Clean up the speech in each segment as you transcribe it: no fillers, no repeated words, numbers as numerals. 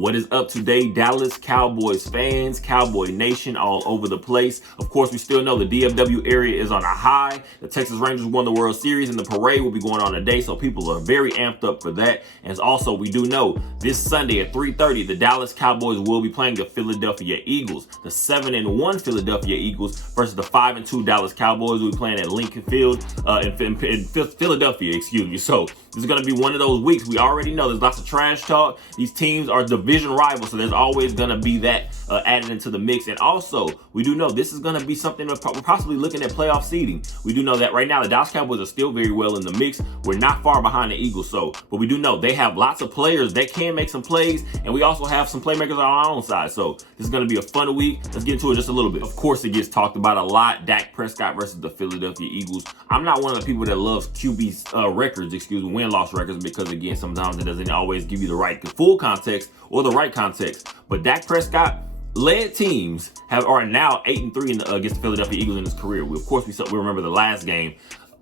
What is up today, Dallas Cowboys fans, Cowboy Nation all over the place? Of course, we still know the DFW area is on a high. The Texas Rangers won the World Series and the parade will be going on today, so people are very amped up for that. And also, we do know this Sunday at 3:30, the Dallas Cowboys will be playing the Philadelphia Eagles. The 7-1 Philadelphia Eagles versus the 5-2 Dallas Cowboys will be playing at Lincoln Field in Philadelphia, excuse me. So this is going to be one of those weeks. We already know there's lots of trash talk. These teams are division rivals, so there's always going to be that added into the mix. And also, we do know this is going to be something we're possibly looking at playoff seeding. We do know that right now the Dallas Cowboys are still very well in the mix. We're not far behind the Eagles, but we do know they have lots of players that can make some plays, and we also have some playmakers on our own side. So this is going to be a fun week. Let's get into it just a little bit. Of course, it gets talked about a lot. Dak Prescott versus the Philadelphia Eagles. I'm not one of the people that loves QB's records, win-loss records, because again, sometimes it doesn't always give you the right full context or the right context. But Dak Prescott led teams are now 8-3 against the Philadelphia Eagles in his career. We remember the last game.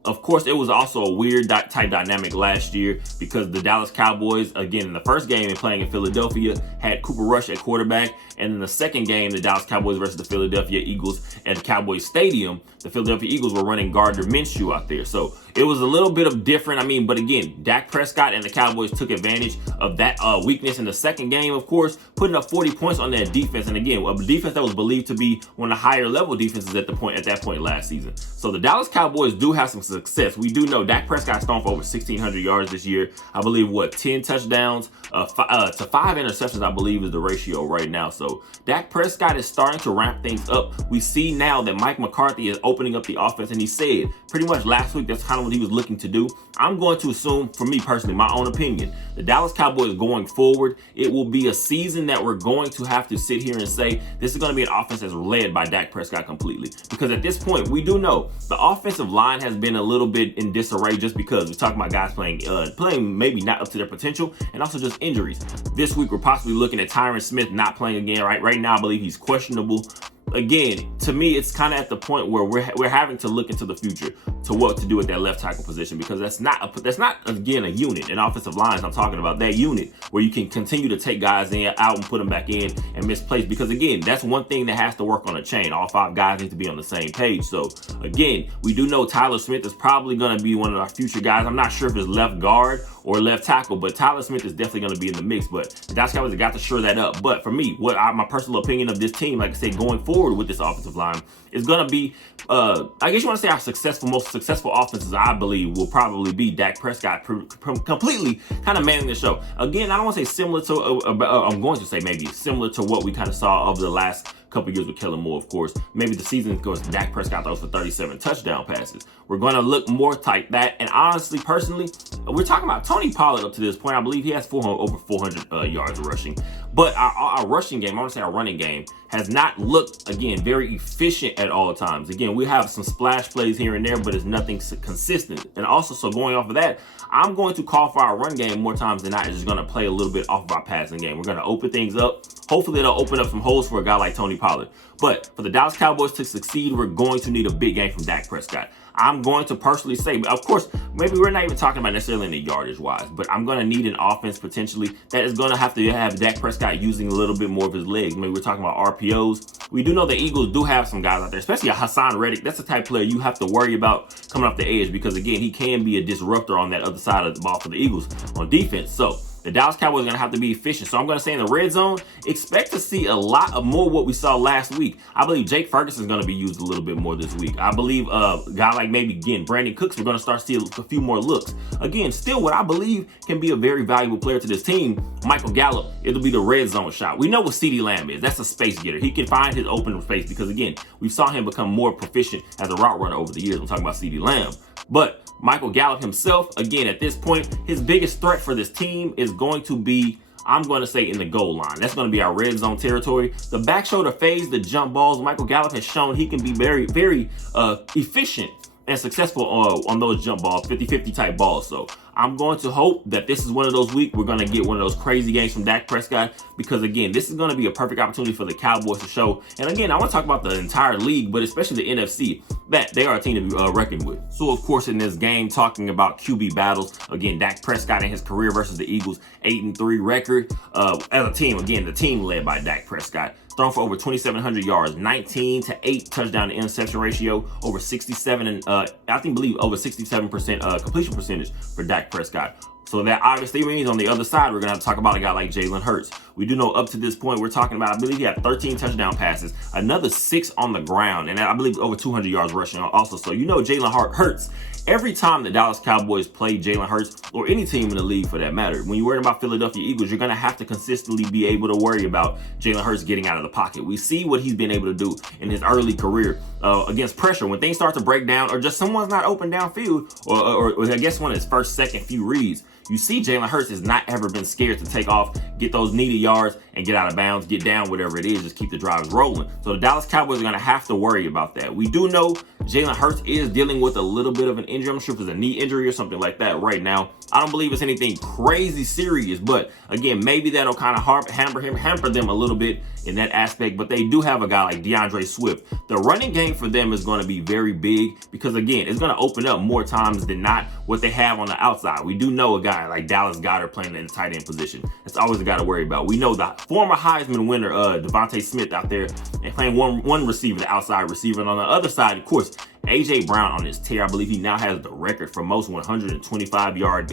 Of course, it was also a weird type dynamic last year because the Dallas Cowboys, again, in the first game and playing in Philadelphia, had Cooper Rush at quarterback. And in the second game, the Dallas Cowboys versus the Philadelphia Eagles at Cowboys Stadium, the Philadelphia Eagles were running Gardner Minshew out there. So it was a little bit of different. But again, Dak Prescott and the Cowboys took advantage of that weakness in the second game, of course, putting up 40 points on that defense. And again, a defense that was believed to be one of the higher level defenses at that point last season. So the Dallas Cowboys do have some success. We do know Dak Prescott's thrown for over 1,600 yards this year. I believe, 10 touchdowns to 5 interceptions, I believe, is the ratio right now. So Dak Prescott is starting to ramp things up. We see now that Mike McCarthy is opening up the offense, and he said pretty much last week that's kind of what he was looking to do. I'm going to assume, for me personally, my own opinion, the Dallas Cowboys going forward, it will be a season that we're going to have to sit here and say this is going to be an offense that's led by Dak Prescott completely. Because at this point, we do know the offensive line has been a little bit in disarray just because we're talking about guys playing maybe not up to their potential, and also just injuries. This week, we're possibly looking at Tyron Smith not playing again. Right now, I believe he's questionable. Again, to me, it's kind of at the point where we're having to look into the future to what to do at that left tackle position, because that's not again a unit. In offensive lines, I'm talking about that unit where you can continue to take guys out and put them back in and misplace, because again, that's one thing that has to work on a chain. All 5 guys need to be on the same page. So again, we do know Tyler Smith is probably going to be one of our future guys. I'm not sure if it's left guard or left tackle, but Tyler Smith is definitely going to be in the mix. But the Dallas Cowboys have got to shore that up. But for me, my personal opinion of this team, like I said, going forward with this offensive line, is going to be, I guess you want to say our most successful offenses, I believe, will probably be Dak Prescott completely kind of manning the show. Again, I don't want to say similar to, I'm going to say maybe similar to what we kind of saw over the last couple years with Kellen Moore, of course. Maybe the season, of course, Dak Prescott throws for 37 touchdown passes. We're going to look more like that. And honestly, personally, we're talking about Tony Pollard up to this point. I believe he has over 400 yards rushing. But our rushing game, I want to say our running game, has not looked, again, very efficient at all times. Again, we have some splash plays here and there, but it's nothing consistent. And also, so going off of that, I'm going to call for our run game more times than not. It's just going to play a little bit off of our passing game. We're going to open things up. Hopefully, it'll open up some holes for a guy like Tony Pollard. But for the Dallas Cowboys to succeed, we're going to need a big game from Dak Prescott. I'm going to personally say, of course, maybe we're not even talking about necessarily in the yardage wise, but I'm going to need an offense potentially that is going to have Dak Prescott using a little bit more of his legs. Maybe we're talking about RPOs. We do know the Eagles do have some guys out there, especially a Hassan Reddick. That's the type of player you have to worry about coming off the edge, because again, he can be a disruptor on that other side of the ball for the Eagles on defense. So the Dallas Cowboys are going to have to be efficient. So I'm going to say in the red zone, expect to see a lot of more what we saw last week. I believe Jake Ferguson is going to be used a little bit more this week. I believe a guy like maybe, again, Brandon Cooks, we're going to start seeing a few more looks. Again, still what I believe can be a very valuable player to this team, Michael Gallup, it'll be the red zone shot. We know what CeeDee Lamb is. That's a space getter. He can find his open space because, again, we saw him become more proficient as a route runner over the years. I'm talking about CeeDee Lamb. But Michael Gallup himself, again, at this point, his biggest threat for this team is going to be, I'm going to say, in the goal line. That's going to be our red zone territory. The back shoulder fades, the jump balls, Michael Gallup has shown he can be very, very efficient and successful on those jump balls, 50-50 type balls. So I'm going to hope that this is one of those weeks we're going to get one of those crazy games from Dak Prescott, because again, this is going to be a perfect opportunity for the Cowboys to show. And again, I want to talk about the entire league, but especially the NFC, that they are a team to be reckoned with. So of course, in this game, talking about QB battles, again, Dak Prescott in his career versus the Eagles, 8-3 record as a team. Again, the team led by Dak Prescott, thrown for over 2,700 yards, 19-8 touchdown to interception ratio, over 67 and believe over 67% completion percentage for Dak Prescott. So that obviously means on the other side, we're going to have to talk about a guy like Jalen Hurts. We do know up to this point, we're talking about, I believe he had 13 touchdown passes, another 6 on the ground, and I believe over 200 yards rushing also. So you know Jalen Hurts, every time the Dallas Cowboys play Jalen Hurts, or any team in the league for that matter, when you're worried about Philadelphia Eagles, you're going to have to consistently be able to worry about Jalen Hurts getting out of the pocket. We see what he's been able to do in his early career against pressure. When things start to break down, or just someone's not open downfield, or I guess one of his first, second few reads, you see Jalen Hurts has not ever been scared to take off, get those needed yards, and get out of bounds, get down, whatever it is, just keep the drives rolling. So the Dallas Cowboys are going to have to worry about that. We do know Jalen Hurts is dealing with a little bit of an injury. I'm not sure if it's a knee injury or something like that right now. I don't believe it's anything crazy serious, but again, maybe that'll kind of hamper them a little bit in that aspect. But they do have a guy like DeAndre Swift. The running game for them is going to be very big, because again, it's going to open up more times than not what they have on the outside. We do know a guy like Dallas Goedert playing in the tight end position. That's always a guy to worry about. We know the former Heisman winner, Devontae Smith, out there and playing one receiver, the outside receiver. And on the other side, of course, A.J. Brown on this tear. I believe he now has the record for most 125-yard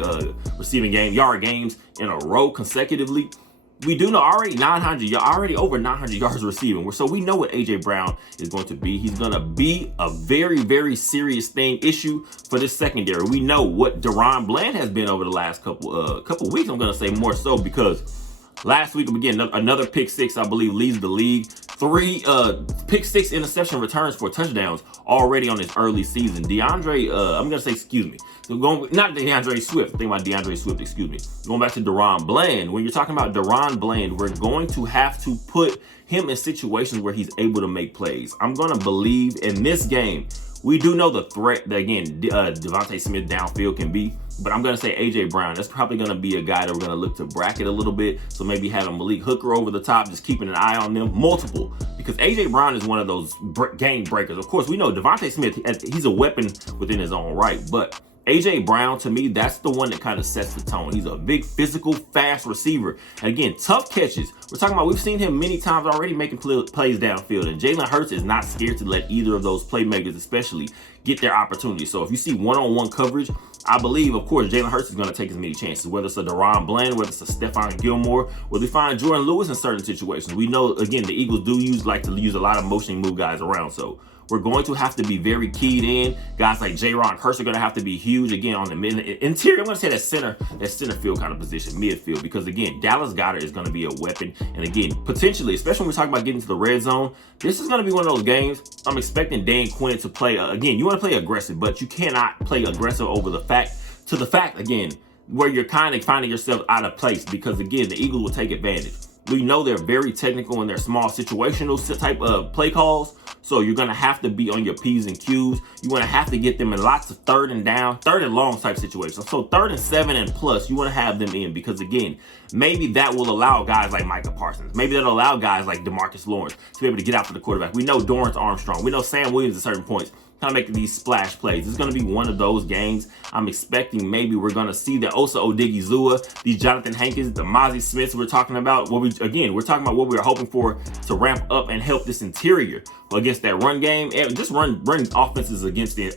receiving yard games in a row consecutively. We do know already over 900 yards receiving. So we know what A.J. Brown is going to be. He's going to be a very, very serious issue for this secondary. We know what Deron Bland has been over the last couple weeks. I'm going to say more so, because last week, again, another pick six, I believe, leads the league. 3 pick 6 interception returns for touchdowns already on this early season. Not DeAndre Swift. Think about DeAndre Swift, excuse me. Going back to Deron Bland. When you're talking about Deron Bland, we're going to have to put him in situations where he's able to make plays. I'm going to believe in this game. We do know the threat that, again, Devontae Smith downfield can be, but I'm going to say A.J. Brown. That's probably going to be a guy that we're going to look to bracket a little bit. So maybe having Malik Hooker over the top, just keeping an eye on them, multiple, because A.J. Brown is one of those game breakers. Of course, we know Devontae Smith, he's a weapon within his own right, but A.J. Brown, to me, that's the one that kind of sets the tone. He's a big, physical, fast receiver. And again, tough catches. We're talking about, we've seen him many times already making plays downfield. And Jalen Hurts is not scared to let either of those playmakers especially get their opportunity. So if you see one-on-one coverage, I believe, of course, Jalen Hurts is going to take as many chances, whether it's a Deron Bland, whether it's a Stephon Gilmore, whether they find Jordan Lewis in certain situations. We know, again, the Eagles like to use a lot of motion move guys around. So we're going to have to be very keyed in. Guys like J-Ron Hurst are going to have to be huge, again, on the interior. I'm going to say that center field kind of position, midfield, because, again, Dallas Goedert is going to be a weapon. And, again, potentially, especially when we're talking about getting to the red zone, this is going to be one of those games I'm expecting Dan Quinn to play. Again, you want to play aggressive, but you cannot play aggressive over the fact, again, where you're kind of finding yourself out of place, because, again, the Eagles will take advantage. We know they're very technical in their small situational type of play calls. So you're going to have to be on your P's and Q's. You want to have to get them in lots of third and long type situations. So 3rd and 7 and plus, you want to have them in, because, again, maybe that will allow guys like Micah Parsons. Maybe that'll allow guys like DeMarcus Lawrence to be able to get out for the quarterback. We know Dorrance Armstrong. We know Sam Williams at certain points kind of making these splash plays. It's going to be one of those games. I'm expecting maybe we're going to see the Osa Odigizua, these Jonathan Hankins, the Mozzie Smiths we're talking about. We're talking about what we were hoping for to ramp up and help this interior against that run game, and just run offenses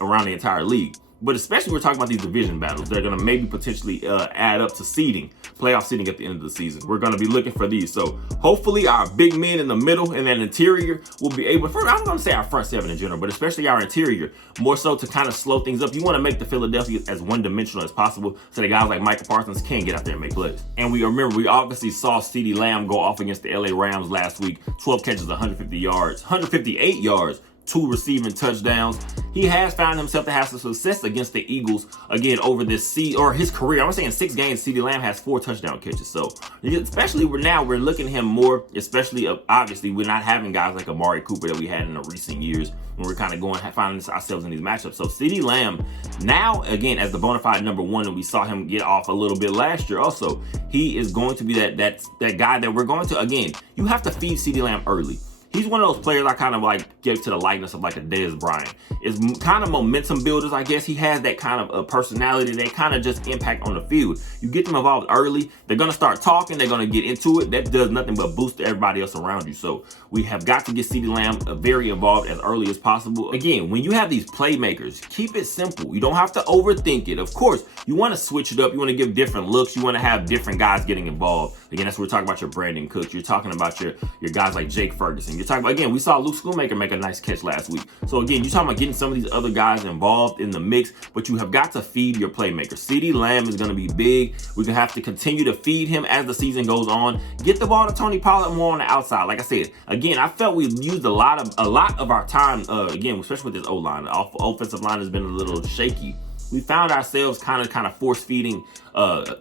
around the entire league. But especially we're talking about these division battles. They're going to maybe potentially add up to playoff seeding at the end of the season. We're going to be looking for these. So hopefully our big men in the middle and that interior will be able, I'm going to say our front seven in general, but especially our interior, more so to kind of slow things up. You want to make the Philadelphia as one-dimensional as possible so that guys like Micah Parsons can get out there and make plays. And we obviously saw CeeDee Lamb go off against the LA Rams last week. 12 catches, 158 yards. 2 receiving touchdowns. He has found himself to have some success against the Eagles again over this his career. I'm saying 6 games, CeeDee Lamb has 4 touchdown catches. So especially we're looking at him more, especially obviously we're not having guys like Amari Cooper that we had in the recent years when we're kind of finding ourselves in these matchups. So CeeDee Lamb now again as the bona fide number 1, and we saw him get off a little bit last year also. He is going to be that guy that we're going to, again, you have to feed CeeDee Lamb early. He's one of those players I kind of like give to the likeness of like a Dez Bryant. Is kind of momentum builders, I guess. He has that kind of a personality. They kind of just impact on the field. You get them involved early, they're going to start talking, they're going to get into it. That does nothing but boost everybody else around you. So we have got to get CeeDee Lamb very involved as early as possible. Again, when you have these playmakers, keep it simple. You don't have to overthink it. Of course, you want to switch it up. You want to give different looks. You want to have different guys getting involved. Again, that's what we're talking about your Brandon Cooks. You're talking about your guys like Jake Ferguson. You're talking about, again, we saw Luke Schoonmaker make a nice catch last week. So again, you're talking about getting some of these other guys involved in the mix, but you have got to feed your playmaker. CeeDee Lamb is going to be big. We're going to have to continue to feed him as the season goes on. Get the ball to Tony Pollard more on the outside. Like I said, again, I felt we used a lot of our time, again, especially with this O-line. The offensive line has been a little shaky. We found ourselves kind of force feeding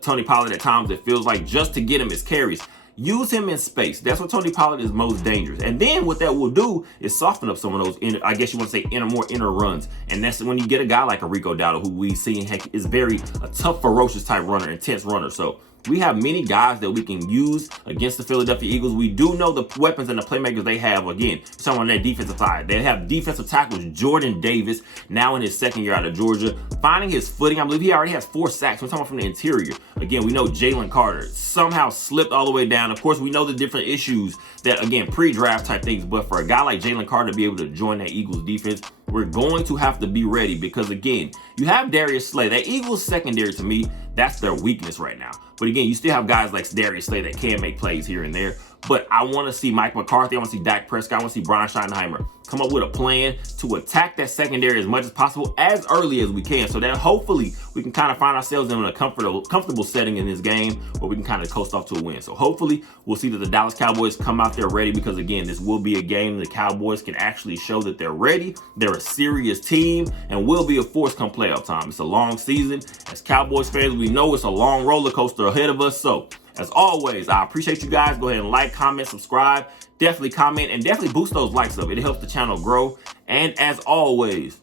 Tony Pollard at times. It feels like just to get him his carries. Use him in space. That's what Tony Pollard is most dangerous. And then what that will do is soften up some of those, I guess you want to say, more inner runs. And that's when you get a guy like a Rico Dowdle, who we see is a tough, ferocious type runner, intense runner. So we have many guys that we can use against the Philadelphia Eagles. We do know the weapons and the playmakers they have. Again, someone on that defensive side. They have defensive tackles Jordan Davis, now in his 2nd year out of Georgia, finding his footing. I believe he already has 4 sacks. We're talking from the interior. Again, we know Jalen Carter somehow slipped all the way down. Of course, we know the different issues that, again, pre-draft type things. But for a guy like Jalen Carter to be able to join that Eagles defense, we're going to have to be ready because, again, you have Darius Slay. That Eagles secondary, to me, that's their weakness right now. But again, you still have guys like Darius Slay that can make plays here and there. But I want to see Mike McCarthy. I want to see Dak Prescott. I want to see Brian Schottenheimer come up with a plan to attack that secondary as much as possible as early as we can, so that hopefully we can kind of find ourselves in a comfortable setting in this game where we can kind of coast off to a win. So hopefully we'll see that the Dallas Cowboys come out there ready, because again, this will be a game the Cowboys can actually show that they're ready. They're a serious team and will be a force come playoff time. It's a long season. As Cowboys fans, we know it's a long roller coaster ahead of us. So as always, I appreciate you guys. Go ahead and like, comment, subscribe. Definitely comment and definitely boost those likes up. It helps the channel grow. And as always,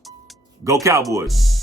go Cowboys.